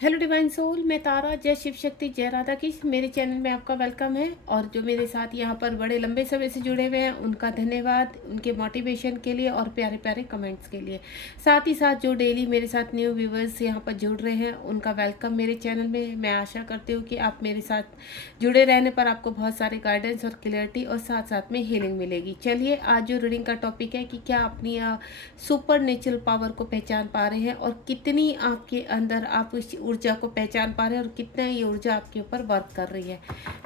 Hello divine soul, मैं तारा। जय शिव शक्ति, जय राधा कृष्ण। मेरे चैनल में आपका वेलकम है। और जो मेरे साथ यहाँ पर बड़े लंबे समय से जुड़े हुए हैं उनका धन्यवाद, उनके मोटिवेशन के लिए और प्यारे प्यारे कमेंट्स के लिए। साथ ही साथ जो डेली मेरे साथ न्यू व्यूवर्स यहाँ पर जुड़ रहे हैं उनका वेलकम मेरे चैनल में। मैं आशा करती हूँ कि आप मेरे साथ जुड़े रहने पर आपको बहुत सारे गाइडेंस और क्लियरिटी और साथ साथ में हीलिंग मिलेगी। चलिए, आज जो रीडिंग का टॉपिक है कि क्या अपनी सुपर नेचुरल पावर को पहचान पा रहे हैं और कितनी आपके अंदर आप उस ऊर्जा को पहचान पा रहे हैं और कितना ये ऊर्जा आपके ऊपर वर्क कर रही है।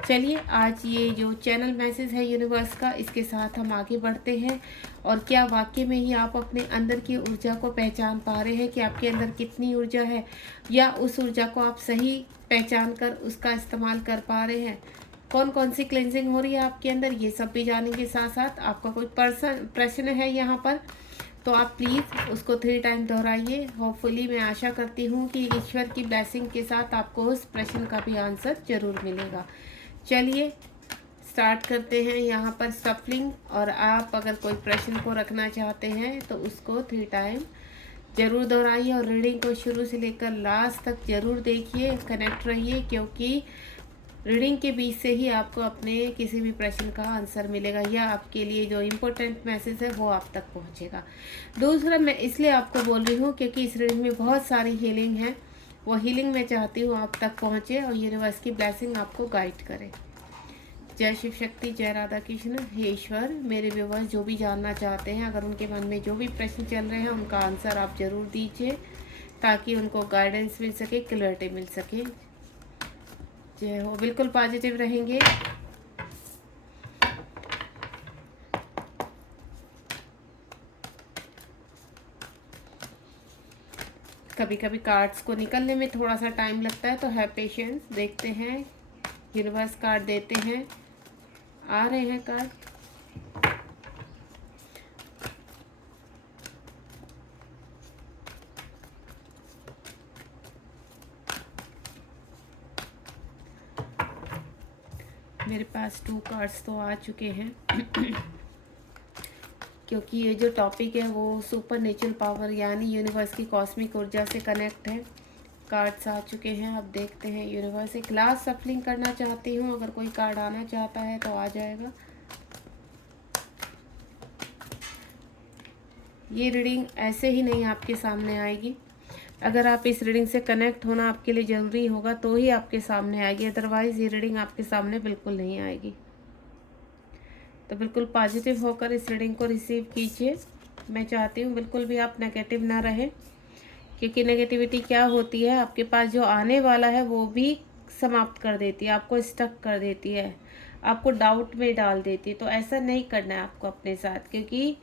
चलिए, आज ये जो चैनल मैसेज है यूनिवर्स का, इसके साथ हम आगे बढ़ते हैं। और क्या वाकई में ही आप अपने अंदर की ऊर्जा को पहचान पा रहे हैं कि आपके अंदर कितनी ऊर्जा है, या उस ऊर्जा को आप सही पहचान कर उसका इस्तेमाल कर पा रहे हैं। कौन कौन सी क्लेंजिंग हो रही है आपके अंदर, ये सब भी जानेंगे। साथ साथ आपका कोई प्रश्न है यहाँ पर तो आप प्लीज़ उसको 3 टाइम दोहराइए। होपफुली मैं आशा करती हूँ कि ईश्वर की ब्लेसिंग के साथ आपको उस प्रश्न का भी आंसर जरूर मिलेगा। चलिए स्टार्ट करते हैं यहाँ पर सफलिंग। और आप अगर कोई प्रश्न को रखना चाहते हैं तो उसको 3 टाइम जरूर दोहराइए और रीडिंग को शुरू से लेकर लास्ट तक जरूर देखिए, कनेक्ट रहिए, क्योंकि रीडिंग के बीच से ही आपको अपने किसी भी प्रश्न का आंसर मिलेगा या आपके लिए जो इम्पोर्टेंट मैसेज है वो आप तक पहुंचेगा। दूसरा, मैं इसलिए आपको बोल रही हूँ क्योंकि इस रीडिंग में बहुत सारी हीलिंग है। वो हीलिंग मैं चाहती हूँ आप तक पहुँचे और यूनिवर्स की ब्लेसिंग आपको गाइड करे। जय शिव शक्ति, जय राधा कृष्ण। हे ईश्वर, मेरे व्यूवर्स जो भी जानना चाहते हैं, अगर उनके मन में जो भी प्रश्न चल रहे हैं उनका आंसर आप जरूर दीजिए ताकि उनको गाइडेंस मिल सके, क्लैरिटी मिल सके। जय हो। बिल्कुल पॉजिटिव रहेंगे। कभी कभी कार्ड्स को निकलने में थोड़ा सा टाइम लगता है, तो है पेशेंस। देखते हैं, यूनिवर्स कार्ड देते हैं, आ रहे हैं कार्ड। मेरे पास 2 कार्ड्स तो आ चुके हैं क्योंकि ये जो टॉपिक है वो सुपर नेचुरल पावर यानी यूनिवर्स की कॉस्मिक ऊर्जा से कनेक्ट है। कार्ड्स आ चुके हैं। अब देखते हैं, यूनिवर्स एक लास्ट सफलिंग करना चाहती हूँ। अगर कोई कार्ड आना चाहता है तो आ जाएगा। ये रीडिंग ऐसे ही नहीं आपके सामने आएगी। अगर आप इस रीडिंग से कनेक्ट होना आपके लिए ज़रूरी होगा तो ही आपके सामने आएगी, अदरवाइज़ ये रीडिंग आपके सामने बिल्कुल नहीं आएगी। तो बिल्कुल पॉजिटिव होकर इस रीडिंग को रिसीव कीजिए। मैं चाहती हूँ बिल्कुल भी आप नेगेटिव ना रहे, क्योंकि नेगेटिविटी क्या होती है, आपके पास जो आने वाला है वो भी समाप्त कर देती है, आपको स्टक कर देती है, आपको डाउट में डाल देती है। तो ऐसा नहीं करना है आपको अपने साथ, क्योंकि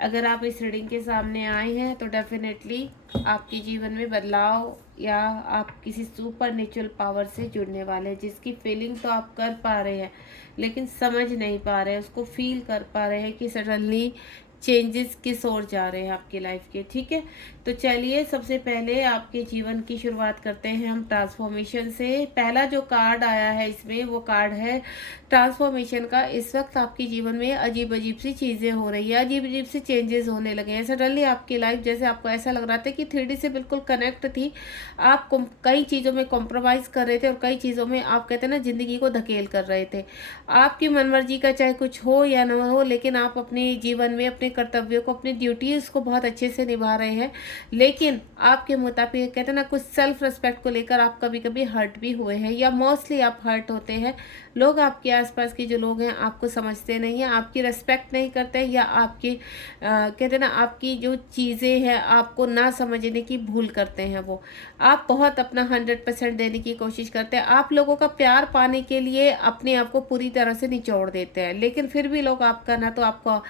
अगर आप इस रीडिंग के सामने आए हैं तो डेफिनेटली आपके जीवन में बदलाव या आप किसी सुपर नेचुरल पावर से जुड़ने वाले हैं, जिसकी फीलिंग तो आप कर पा रहे हैं लेकिन समझ नहीं पा रहे हैं, उसको फील कर पा रहे हैं कि सडनली चेंजेस किस ओर जा रहे हैं आपकी लाइफ के। ठीक है, तो चलिए सबसे पहले आपके जीवन की शुरुआत करते हैं हम ट्रांसफॉर्मेशन से। पहला जो कार्ड आया है इसमें वो कार्ड है ट्रांसफॉर्मेशन का। इस वक्त आपके जीवन में अजीब अजीब सी चीज़ें हो रही है, अजीब अजीब से चेंजेस होने लगे हैं। सडनली आपकी लाइफ जैसे आपको ऐसा लग रहा था कि 3D से बिल्कुल कनेक्ट थी। आप कई चीज़ों में कॉम्प्रोमाइज़ कर रहे थे और कई चीज़ों में आप कहते हैं ना ज़िंदगी को धकेल कर रहे थे। आपकी मनमर्जी का चाहे कुछ हो या ना हो, लेकिन आप अपने जीवन में अपने कर्तव्यों को, अपनी ड्यूटीज़ को बहुत अच्छे से निभा रहे हैं। लेकिन आपके मुताबिक कहते हैं ना, कुछ सेल्फ रिस्पेक्ट को लेकर आप कभी कभी हर्ट भी हुए हैं, या मोस्टली आप हर्ट होते हैं। लोग आपके आसपास के जो लोग हैं आपको समझते नहीं हैं, आपकी रिस्पेक्ट नहीं करते हैं, या आपकी कहते हैं ना आपकी जो चीज़ें हैं आपको ना समझने की भूल करते हैं। वो आप बहुत अपना 100% देने की कोशिश करते हैं। आप लोगों का प्यार पाने के लिए अपने आप को पूरी तरह से निचोड़ देते हैं, लेकिन फिर भी लोग आपका ना तो आपको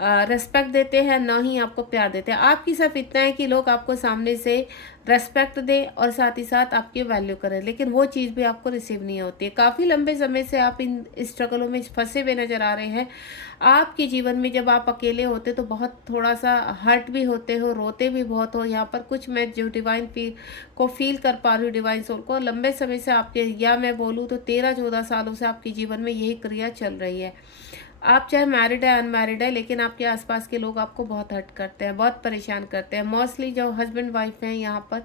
रेस्पेक्ट देते हैं ना ही आपको प्यार देते हैं। आपकी सिर्फ इतना है कि लोग आपको सामने से रेस्पेक्ट दें और साथ ही साथ आपकी वैल्यू करें, लेकिन वो चीज़ भी आपको रिसीव नहीं होती है। काफ़ी लंबे समय से आप इन स्ट्रगलों में फंसे हुए नज़र आ रहे हैं। आपके जीवन में जब आप अकेले होते तो बहुत थोड़ा सा हर्ट भी होते हो, रोते भी बहुत हो। यहाँ पर कुछ मैं जो डिवाइन को फील कर पा रही हूँ, डिवाइन सोल को, लंबे समय से आपके, या मैं बोलूँ तो 13-14 सालों से आपके जीवन में यही क्रिया चल रही है। आप चाहे मैरिड है अनमैरिड है, लेकिन आपके आसपास के लोग आपको बहुत हर्ट करते हैं, बहुत परेशान करते हैं। मोस्टली जो हस्बैंड वाइफ हैं यहाँ पर,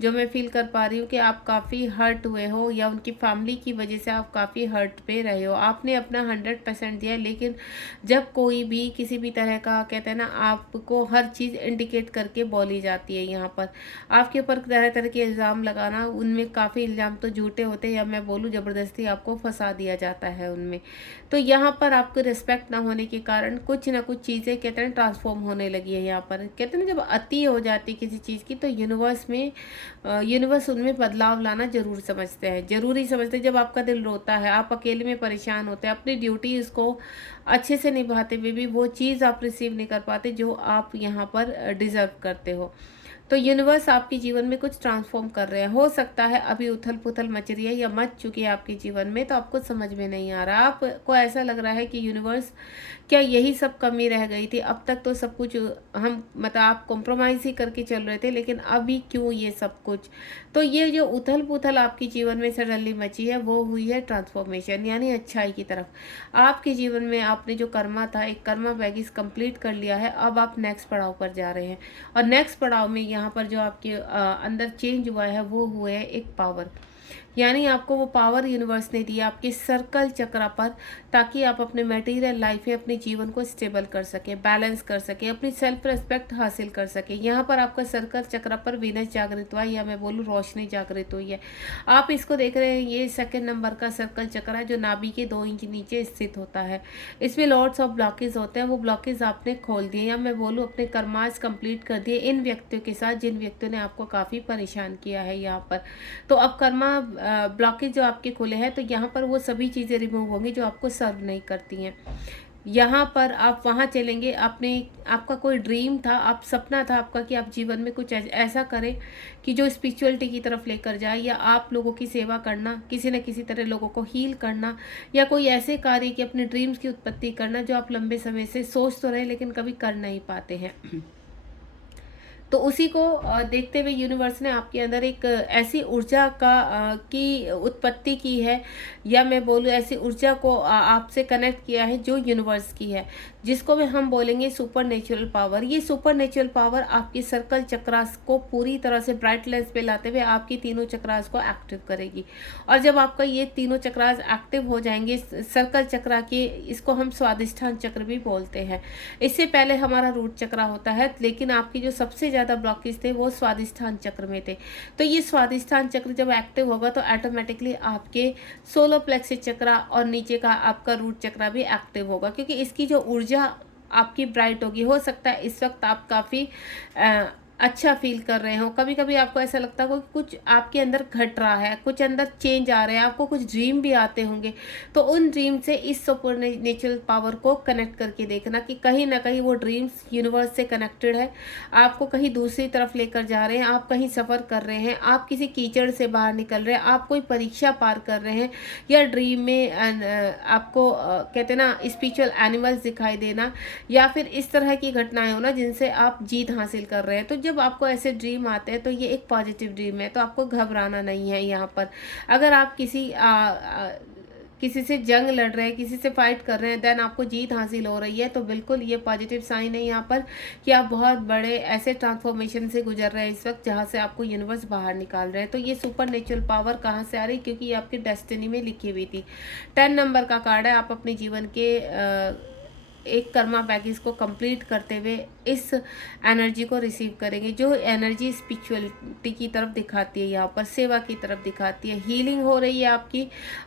जो मैं फील कर पा रही हूँ कि आप काफ़ी हर्ट हुए हो, या उनकी फैमिली की वजह से आप काफ़ी हर्ट पे रहे हो। आपने अपना 100% दिया, लेकिन जब कोई भी किसी भी तरह का, कहते हैं ना, आपको हर चीज़ इंडिकेट करके बोली जाती है यहाँ पर, आपके ऊपर तरह तरह के इल्ज़ाम लगाना, उनमें काफ़ी इल्ज़ाम तो झूठे होते हैं, या मैं बोलूँ ज़बरदस्ती आपको फंसा दिया जाता है उनमें। तो यहाँ पर आपको रिस्पेक्ट ना होने के कारण कुछ ना कुछ चीज़ें, कहते हैं, ट्रांसफॉर्म होने लगी है यहाँ पर। कहते हैं ना, जब अति हो जाती है किसी चीज़ की, तो यूनिवर्स उनमें बदलाव लाना जरूर समझते हैं, जरूरी समझते हैं। जब आपका दिल रोता है, आप अकेले में परेशान होते हैं, अपनी ड्यूटी उसको अच्छे से निभाते हुए भी वो चीज़ आप रिसीव नहीं कर पाते जो आप यहाँ पर डिज़र्व करते हो। तो यूनिवर्स आपके जीवन में कुछ ट्रांसफॉर्म कर रहे हैं। हो सकता है अभी उथल पुथल मच रही है या मच चुकी है आपके जीवन में, तो आपको समझ में नहीं आ रहा। आपको ऐसा लग रहा है कि यूनिवर्स, क्या यही सब कमी रह गई थी? अब तक तो सब कुछ हम, मतलब आप कॉम्प्रोमाइज़ ही करके चल रहे थे, लेकिन अभी क्यों ये सब कुछ? तो ये जो उथल पुथल आपके जीवन में सडनली मची है, वो हुई है ट्रांसफॉर्मेशन, यानी अच्छाई की तरफ। आपके जीवन में आपने जो कर्मा था, एक कर्मा बैगेज कंप्लीट कर लिया है, अब आप नेक्स्ट पड़ाव पर जा रहे हैं। और नेक्स्ट पड़ाव में यहाँ पर जो आपके अंदर चेंज हुआ है, वो हुआ है एक पावर, यानी आपको वो पावर यूनिवर्स ने दिया आपके सर्कल चक्र पर, ताकि आप अपने मटेरियल लाइफ में अपने जीवन को स्टेबल कर सके, बैलेंस कर सके, अपनी सेल्फ रिस्पेक्ट हासिल कर सके। यहाँ पर आपका सर्कल चक्र पर वीनस जागृत हुआ है, या मैं बोलूँ रोशनी जागृत हुई है। आप इसको देख रहे हैं, ये सेकंड नंबर का सर्कल चक्र है, जो नाभि के 2 इंच नीचे स्थित होता है। इसमें लॉट्स ऑफ ब्लॉकेज होते हैं, वो ब्लॉकेज आपने खोल दिए, या मैं बोलूँ अपने कर्मास कंप्लीट कर दिए इन व्यक्तियों के साथ, जिन व्यक्तियों ने आपको काफ़ी परेशान किया है यहाँ पर। तो अब कर्मा ब्लॉकेज जो आपके खुले हैं, तो यहाँ पर वो सभी चीज़ें रिमूव होंगी जो आपको सर्व नहीं करती हैं। यहाँ पर आप वहाँ चलेंगे, आपका कोई ड्रीम था, आप सपना था आपका कि आप जीवन में कुछ ऐसा करें कि जो स्पिरिचुअलिटी की तरफ लेकर जाए, या आप लोगों की सेवा करना, किसी न किसी तरह लोगों को हील करना, या कोई ऐसे कार्य कि अपने ड्रीम्स की उत्पत्ति करना जो आप लंबे समय से सोच तो रहे लेकिन कभी कर नहीं पाते हैं। तो उसी को देखते हुए यूनिवर्स ने आपके अंदर एक ऐसी ऊर्जा की उत्पत्ति की है, या मैं बोलूँ ऐसी ऊर्जा को आपसे कनेक्ट किया है जो यूनिवर्स की है, जिसको में हम बोलेंगे सुपर नेचुरल पावर। ये सुपर नेचुरल पावर आपके सर्कल चक्रास को पूरी तरह से ब्राइट लेंस पे लाते हुए आपकी तीनों चक्रास को एक्टिव करेगी। और जब आपका ये तीनों चक्रास एक्टिव हो जाएंगे, सर्कल चक्रा के, इसको हम स्वादिष्ठान चक्र भी बोलते हैं। इससे पहले हमारा रूट चक्रा होता है, लेकिन आपकी जो सबसे ज़्यादा ब्लॉकेज थे वो स्वादिष्ठान चक्र में थे। तो ये स्वादिष्ठान चक्र जब एक्टिव होगा तो ऑटोमेटिकली आपके सोलर प्लेक्सिस चक्रा और नीचे का आपका रूट चक्रा भी एक्टिव होगा, क्योंकि इसकी जो ऊर्जा आपकी ब्राइट होगी। हो सकता है इस वक्त आप काफ़ी अच्छा फील कर रहे हो, कभी कभी आपको ऐसा लगता होगा कि कुछ आपके अंदर घट रहा है, कुछ अंदर चेंज आ रहे हैं, आपको कुछ ड्रीम भी आते होंगे। तो उन ड्रीम से इस सुपर नेचुरल पावर को कनेक्ट करके देखना कि कहीं ना कहीं वो ड्रीम्स यूनिवर्स से कनेक्टेड है, आपको कहीं दूसरी तरफ लेकर जा रहे हैं, आप कहीं सफ़र कर रहे हैं, आप किसी कीचड़ से बाहर निकल रहे हैं, आप कोई परीक्षा पार कर रहे हैं, या ड्रीम में आपको कहते हैं ना स्पिरिचुअल एनिमल्स दिखाई देना, या फिर इस तरह की घटनाएं होना जिनसे आप जीत हासिल कर रहे हैं। तो जब आपको ऐसे ड्रीम आते हैं तो ये एक पॉजिटिव ड्रीम है, तो आपको घबराना नहीं है यहाँ पर। अगर आप किसी से जंग लड़ रहे हैं, किसी से फाइट कर रहे हैं, देन आपको जीत हासिल हो रही है, तो बिल्कुल ये पॉजिटिव साइन है यहाँ पर कि आप बहुत बड़े ऐसे ट्रांसफॉर्मेशन से गुजर रहे हैं इस वक्त, जहाँ से आपको यूनिवर्स बाहर निकाल रहे हैं। तो ये सुपर नेचुरल पावर कहाँ से आ रही? क्योंकि ये आपकी डेस्टिनी में लिखी हुई थी। 10 नंबर का कार्ड है। आप अपने जीवन के एक कर्मा पैकेज को कंप्लीट करते हुए इस एनर्जी को रिसीव करेंगे, जो एनर्जी स्पिरिचुअलिटी की तरफ दिखाती है, यहाँ पर सेवा की तरफ दिखाती है। हीलिंग हो रही है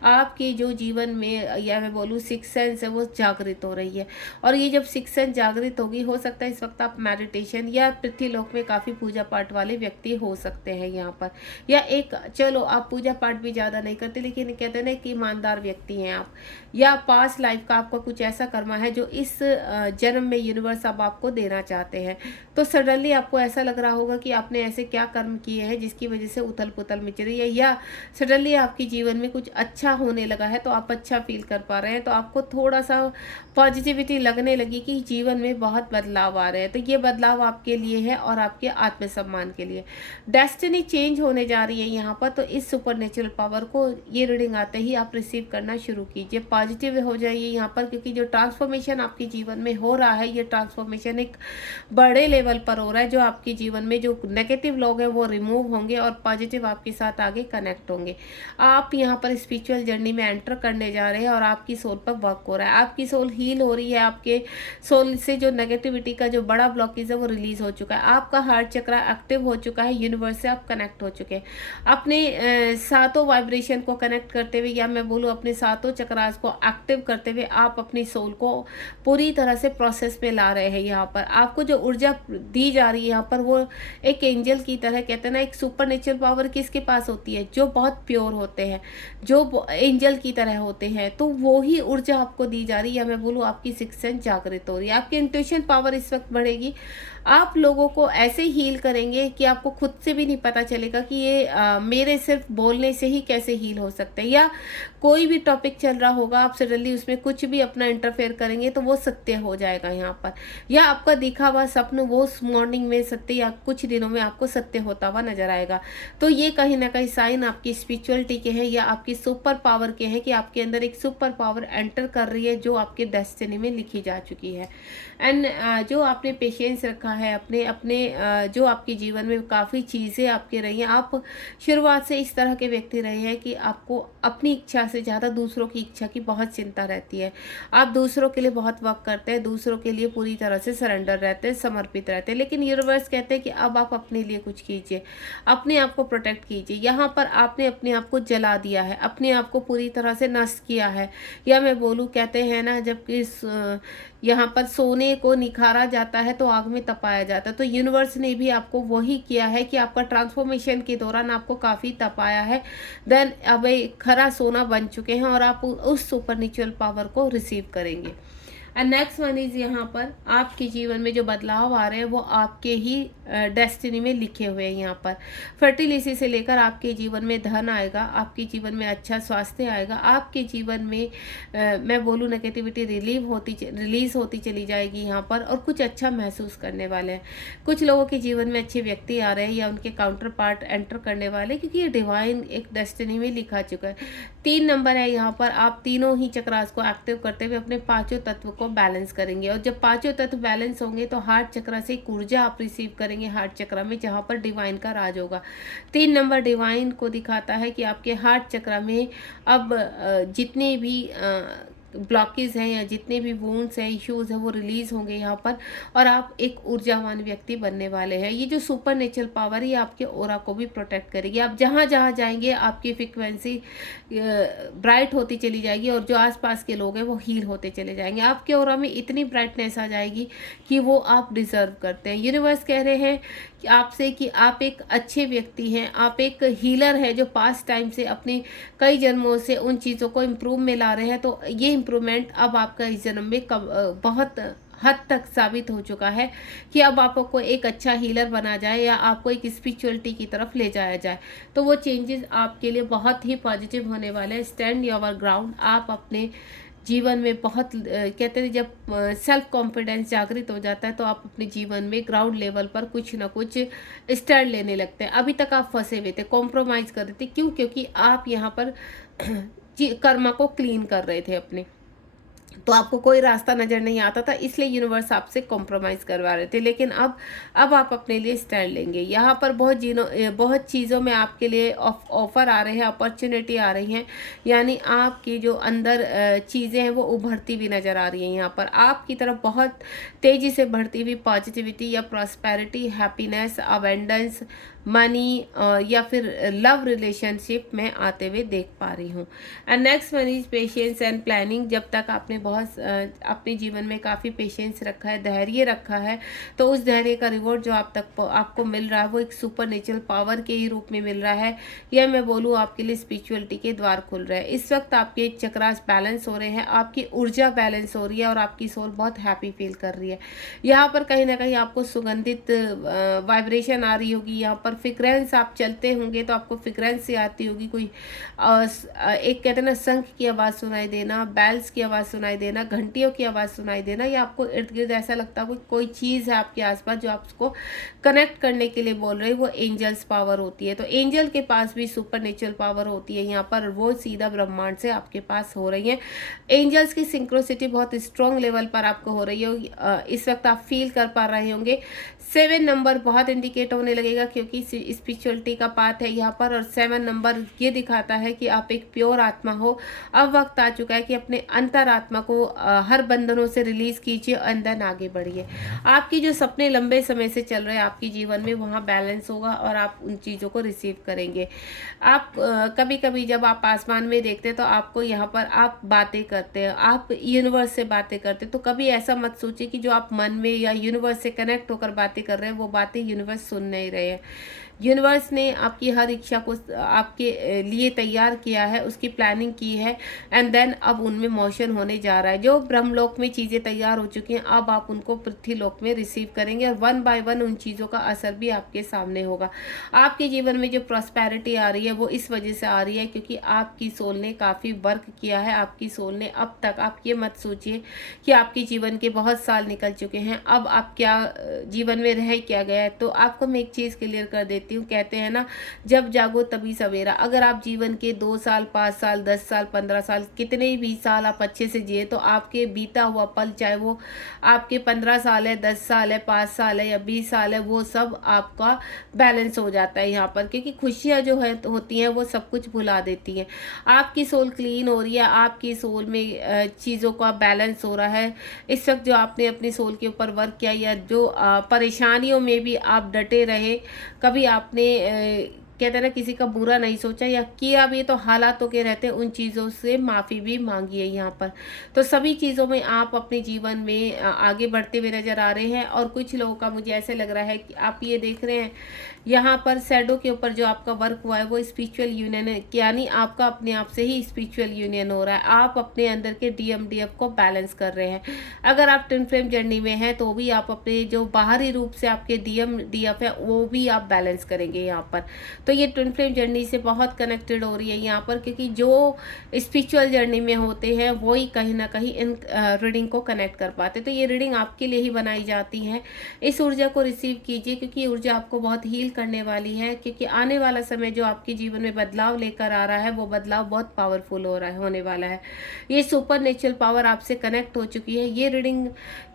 आपकी जो जीवन में, या मैं बोलूँ सिक्स सेंस है, वो जागृत हो रही है। और ये जब सिक्स सेंस जागृत होगी, हो सकता है इस वक्त आप मेडिटेशन या पृथ्वीलोक में काफ़ी पूजा पाठ वाले व्यक्ति हो सकते हैं यहाँ पर, या एक, चलो आप पूजा पाठ भी ज़्यादा नहीं करते, लेकिन कहते हैं ना कि ईमानदार व्यक्ति हैं आप, या पास्ट लाइफ का आपका कुछ ऐसा कर्मा है जो इस इस जन्म में यूनिवर्स अब आपको देना चाहते हैं। तो सडनली आपको ऐसा लग रहा होगा कि आपने ऐसे क्या कर्म किए हैं जिसकी वजह से उथल पुथल मच रही है, या सडनली आपके जीवन में कुछ अच्छा होने लगा है तो आप अच्छा फील कर पा रहे हैं, तो आपको थोड़ा सा पॉजिटिविटी लगने लगी कि जीवन में बहुत बदलाव आ रहे हैं। तो ये बदलाव आपके लिए है और आपके आत्मसम्मान के लिए। डेस्टिनी चेंज होने जा रही है यहाँ पर। तो इस सुपरनेचुरल पावर को ये रीडिंग आते ही आप रिसीव करना शुरू कीजिए, पॉजिटिव हो जाइए यहाँ पर, क्योंकि जो ट्रांसफॉर्मेशन आपके जीवन में हो रहा है, ये ट्रांसफॉर्मेशन एक बड़े लेवल पर हो रहा है। जो आपके जीवन में जो नेगेटिव लोग हैं वो रिमूव होंगे और पॉजिटिव आपके साथ आगे कनेक्ट होंगे। आप यहाँ पर स्पिरिचुअल जर्नी में एंटर करने जा रहे हैं और आपकी सोल पर वर्क हो रहा है। आपकी सोल हील हो रही है, आपके सोल से जो नेगेटिविटी का जो बड़ा ब्लॉकेज है वो रिलीज हो चुका है। आपका हार्ट चक्र एक्टिव हो चुका है, यूनिवर्स से आप कनेक्ट हो चुके हैं। अपने सातों वाइब्रेशन को कनेक्ट करते हुए, या मैं बोलूँ अपने सातों चक्रास को एक्टिव करते हुए, आप अपनी सोल को पूरी तरह से प्रोसेस में ला रहे हैं। यहाँ पर आपको जो ऊर्जा दी जा रही है यहाँ पर, वो एक एंजल की तरह, कहते हैं ना, एक सुपरनेचुरल पावर किसके पास होती है? जो बहुत प्योर होते हैं, जो एंजल की तरह होते हैं। तो वो ही ऊर्जा आपको दी जा रही है। मैं बोलूँ आपकी सिक्स सेंस जागृत हो रही है, आपकी इंट्यूशन पावर इस वक्त बढ़ेगी। आप लोगों को ऐसे हील करेंगे कि आपको खुद से भी नहीं पता चलेगा कि ये मेरे सिर्फ बोलने से ही कैसे हील हो सकते हैं। या कोई भी टॉपिक चल रहा होगा, आप सडनली उसमें कुछ भी अपना इंटरफेयर करेंगे तो वो सत्य हो जाएगा यहाँ पर। या आपका दिखा हुआ सपन वो मॉर्निंग में सत्य या कुछ दिनों में आपको सत्य होता हुआ नजर आएगा। तो ये कहीं ना कहीं साइन आपकी स्पिरिचुअलिटी के हैं या आपकी सुपर पावर के हैं कि आपके अंदर एक सुपर पावर एंटर कर रही है जो आपके डेस्टिनी में लिखी जा चुकी है। एंड जो आपने पेशेंस रखा है अपने जो आपके जीवन में काफ़ी चीज़ें आपके रही हैं। आप शुरुआत से इस तरह के व्यक्ति रहे हैं कि आपको अपनी इच्छा से ज़्यादा दूसरों की इच्छा की बहुत चिंता रहती है। आप दूसरों के लिए बहुत वर्क करते हैं, दूसरों के लिए पूरी तरह से सरेंडर रहते हैं, समर्पित रहते हैं। लेकिन यूनिवर्स कहते हैं कि अब आप अपने लिए कुछ कीजिए, अपने आप को प्रोटेक्ट कीजिए। यहाँ पर आपने अपने आप को जला दिया है, अपने आप को पूरी तरह से नष्ट किया है। या मैं बोलूँ, कहते हैं ना, जबकि यहाँ पर सोने को निखारा जाता है तो आग में तपाया जाता है। तो यूनिवर्स ने भी आपको वही किया है कि आपका ट्रांसफॉर्मेशन के दौरान आपको काफ़ी तपाया है। देन अब एक खरा सोना बन चुके हैं और आप उस सुपरनेचुरल पावर को रिसीव करेंगे। एंड नेक्स्ट वन इज, यहाँ पर आपके जीवन में जो बदलाव आ रहे हैं वो आपके ही डेस्टिनी में लिखे हुए हैं। यहाँ पर फर्टिलिटी से लेकर आपके जीवन में धन आएगा, आपके जीवन में अच्छा स्वास्थ्य आएगा, आपके जीवन में मैं बोलूँ नेगेटिविटी रिलीज होती चली जाएगी यहाँ पर, और कुछ अच्छा महसूस करने वाले हैं। कुछ लोगों के जीवन में अच्छे व्यक्ति आ रहे हैं या उनके काउंटर पार्ट एंटर करने वाले, क्योंकि ये डिवाइन एक डेस्टिनी में लिखा चुका है। 3 नंबर है यहाँ पर। आप तीनों ही चक्रास को एक्टिव करते हुए अपने पांचों तत्व को बैलेंस करेंगे, और जब पांचों तत्व बैलेंस होंगे तो हार्ट चक्र से एक ऊर्जा आप रिसीव करेंगे हार्ट चक्र में, जहां पर डिवाइन का राज होगा। 3 नंबर डिवाइन को दिखाता है कि आपके हार्ट चक्र में अब जितने भी ब्लॉकेज हैं या जितने भी वुंड्स हैं, इश्यूज हैं, वो रिलीज होंगे यहाँ पर, और आप एक ऊर्जावान व्यक्ति बनने वाले हैं। ये जो सुपर नेचुरल पावर है आपके ओरा को भी प्रोटेक्ट करेगी। आप जहाँ जहाँ जाएंगे आपकी फ्रिक्वेंसी ब्राइट होती चली जाएगी, और जो आसपास के लोग हैं वो हील होते चले जाएंगे। आपके ओरा में इतनी ब्राइटनेस आ जाएगी कि वो आप डिजर्व करते हैं। यूनिवर्स कह रहे हैं कि आपसे कि आप एक अच्छे व्यक्ति हैं, आप एक हीलर हैं जो पास्ट टाइम से अपने कई जन्मों से उन चीज़ों को इम्प्रूव में ला रहे हैं। तो ये इम्प्रूवमेंट अब आपका इस जन्म में बहुत हद तक साबित हो चुका है कि अब आपको एक अच्छा हीलर बना जाए या आपको एक स्पिरिचुअलिटी की तरफ ले जाया जाए। तो वो चेंजेस आपके लिए बहुत ही पॉजिटिव होने वाले हैं। Stand your ground. आप अपने जीवन में बहुत कहते हैं, जब सेल्फ कॉन्फिडेंस जागृत हो जाता है तो आप अपने जीवन में ग्राउंड लेवल पर कुछ ना कुछ स्टैंड लेने लगते हैं। अभी तक आप फंसे हुए थे, कॉम्प्रोमाइज़ कर रहे थे। क्यों? क्योंकि आप यहाँ पर कर्मा को क्लीन कर रहे थे अपने, तो आपको कोई रास्ता नज़र नहीं आता था, इसलिए यूनिवर्स आपसे कॉम्प्रोमाइज़ करवा रहे थे। लेकिन अब आप अपने लिए स्टैंड लेंगे। यहाँ पर बहुत चीज़ों में आपके लिए ऑफर आ रहे हैं, अपॉर्चुनिटी आ रही हैं, यानी आपकी जो अंदर चीज़ें हैं वो उभरती भी नज़र आ रही हैं। यहाँ पर आपकी तरफ बहुत तेज़ी से बढ़ती हुई पॉजिटिविटी या प्रॉस्पेरिटी, हैप्पीनेस, अबेंडेंस, मनी या फिर लव रिलेशनशिप में आते हुए देख पा रही हूँ। And next one is patience and planning. जब तक आपने बहुत अपने जीवन में काफ़ी पेशेंस रखा है, धैर्य रखा है, तो उस धैर्य का रिवॉर्ड जो आपको मिल रहा है वो एक सुपर नेचुरल पावर के ही रूप में मिल रहा है, या मैं बोलूँ आपके लिए स्पिरिचुअलिटी के द्वार खुल रहे हैं। इस वक्त आपके चक्रास बैलेंस हो रहे हैं, आपकी ऊर्जा बैलेंस हो रही है और आपकी सोल बहुत हैप्पी फील कर रही है। यहाँ पर कहीं ना कहीं आपको सुगंधित वाइब्रेशन आ रही होगी। यहाँ पर फ्रिक्वेंस आप चलते होंगे तो आपको फ्रिक्वेंस से आती होगी कोई एक कहते हैं ना शंख की आवाज़ सुनाई देना, बेल्स की आवाज़ सुनाई देना, घंटियों की आवाज़ सुनाई देना, या आपको इर्द गिर्द ऐसा लगता है कोई चीज़ है आपके आसपास जो आपको कनेक्ट करने के लिए बोल रही है। वो एंजल्स पावर होती है। तो एंजल के पास भी सुपर नेचुरल पावर होती है यहाँ पर, वो सीधा ब्रह्मांड से आपके पास हो रही है। एंजल्स की सिंक्रोसिटी बहुत स्ट्रॉन्ग लेवल पर आपको हो रही है, इस वक्त आप फील कर पा रहे होंगे। 7 नंबर बहुत इंडिकेट होने लगेगा क्योंकि स्पिरिचुअलिटी का पाथ है यहाँ पर, और 7 नंबर ये दिखाता है कि आप एक प्योर आत्मा हो। अब वक्त आ चुका है कि अपने अंतरात्मा को हर बंधनों से रिलीज कीजिए और देन आगे बढ़िए। आपकी जो सपने लंबे समय से चल रहे हैं आपके जीवन में, वहाँ बैलेंस होगा और आप उन चीज़ों को रिसीव करेंगे। आप कभी कभी जब आप आसमान में देखते हैं तो आपको यहाँ पर आप बातें करते हैं, आप यूनिवर्स से बातें करते हैं, तो कभी ऐसा मत सोचिए कि जो आप मन में या यूनिवर्स से कनेक्ट होकर बातें कर रहे हैं वो बातें यूनिवर्स सुन नहीं रहे हैं। यूनिवर्स ने आपकी हर इच्छा को आपके लिए तैयार किया है, उसकी प्लानिंग की है, एंड देन अब उनमें मोशन होने जा रहा है। जो ब्रह्मलोक में चीज़ें तैयार हो चुकी हैं अब आप उनको पृथ्वीलोक में रिसीव करेंगे, और 1 बाय 1 उन चीज़ों का असर भी आपके सामने होगा। आपके जीवन में जो प्रॉस्पेरिटी आ रही है वो इस वजह से आ रही है क्योंकि आपकी सोल ने काफ़ी वर्क किया है। आपकी सोल ने अब तक, आप ये मत सोचिए कि आपके जीवन के बहुत साल निकल चुके हैं, अब आप क्या जीवन में रह क्या गया है। तो आपको मैं एक चीज़ क्लियर कर देती हूँ, कहते हैं ना जब जागो तभी सवेरा। अगर आप जीवन के 2 साल, 5 साल, 10 साल, 15 साल, कितने भी साल आप अच्छे से जिए, तो आपके बीता हुआ पल, चाहे वो आपके 15 साल है, 10 साल है, 5 साल है या 20 साल है, वो सब आपका बैलेंस हो जाता है यहाँ पर, क्योंकि खुशियाँ जो है होती हैं वो सब कुछ भुला देती हैं। आपकी सोल क्लीन हो रही है, आपकी सोल में चीज़ों का बैलेंस हो रहा है। इस वक्त जो आपने अपनी सोल के ऊपर वर्क किया, या जो परेशानियों में भी आप डटे रहे, कभी आपने कहते हैं ना किसी का बुरा नहीं सोचा या किया भी, तो हालातों के रहते उन चीज़ों से माफ़ी भी मांगी है यहाँ पर। तो सभी चीज़ों में आप अपने जीवन में आगे बढ़ते हुए नज़र आ रहे हैं। और कुछ लोगों का मुझे ऐसे लग रहा है कि आप ये देख रहे हैं यहाँ पर शैडो के ऊपर जो आपका वर्क हुआ है वो स्पिरिचुअल यूनियन है, यानी आपका अपने आप से ही स्पिरिचुअल यूनियन हो रहा है। आप अपने अंदर के DMDF को बैलेंस कर रहे हैं। अगर आप ट्विन फ्लेम जर्नी में हैं तो भी आप अपने जो बाहरी रूप से आपके DMDF है वो भी आप बैलेंस करेंगे यहाँ पर। तो ये ट्विन फ्लेम जर्नी से बहुत कनेक्टेड हो रही है यहाँ पर, क्योंकि जो स्पिरिचुअल जर्नी में होते हैं वही कहीं ना कहीं इन रीडिंग को कनेक्ट कर पाते। तो ये रीडिंग आपके लिए ही बनाई जाती है। इस ऊर्जा को रिसीव कीजिए क्योंकि ऊर्जा आपको बहुत हील करने वाली है, क्योंकि आने वाला समय जो आपके जीवन में बदलाव लेकर आ रहा है वो बदलाव बहुत पावरफुल होने वाला है। ये सुपर नेचुरल पावर आपसे कनेक्ट हो चुकी है। ये रीडिंग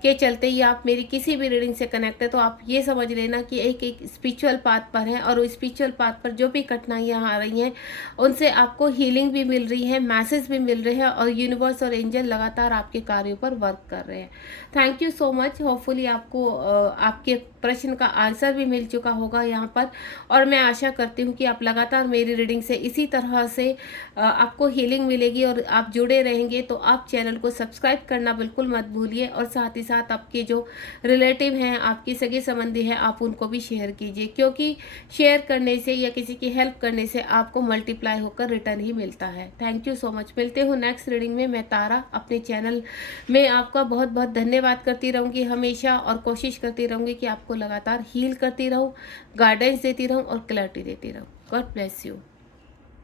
के चलते ही आप मेरी किसी भी रीडिंग से कनेक्ट है तो आप ये समझ लेना कि एक स्पिरिचुअल पाथ पर है, और उस स्पिरिचुअल पाथ पर जो भी कठिनाइयाँ आ रही हैं उनसे आपको हीलिंग भी मिल रही है, मैसेज भी मिल रहे हैं, और यूनिवर्स और एंजल लगातार आपके कार्यों पर वर्क कर रहे हैं। Thank you so much. Hopefully आपको आपके प्रश्न का आंसर भी मिल चुका होगा यहाँ पर, और मैं आशा करती हूँ कि आप लगातार मेरी रीडिंग से इसी तरह से आपको हीलिंग मिलेगी और आप जुड़े रहेंगे। तो आप चैनल को सब्सक्राइब करना बिल्कुल मत भूलिए, और साथ ही साथ आपके जो रिलेटिव हैं, आपके सगे संबंधी हैं, आप उनको भी शेयर कीजिए, क्योंकि शेयर करने से या किसी की हेल्प करने से आपको मल्टीप्लाई होकर रिटर्न ही मिलता है। Thank you so much. मिलते हूँ नेक्स्ट रीडिंग में। मैं तारा अपने चैनल में आपका बहुत बहुत धन्यवाद करती रहूँगी हमेशा, और कोशिश करती रहूँगी कि आपको लगातार हील करती रहूँ, गाइडेंस देती रहूँ और क्लैरिटी देती रहूँ। God bless you.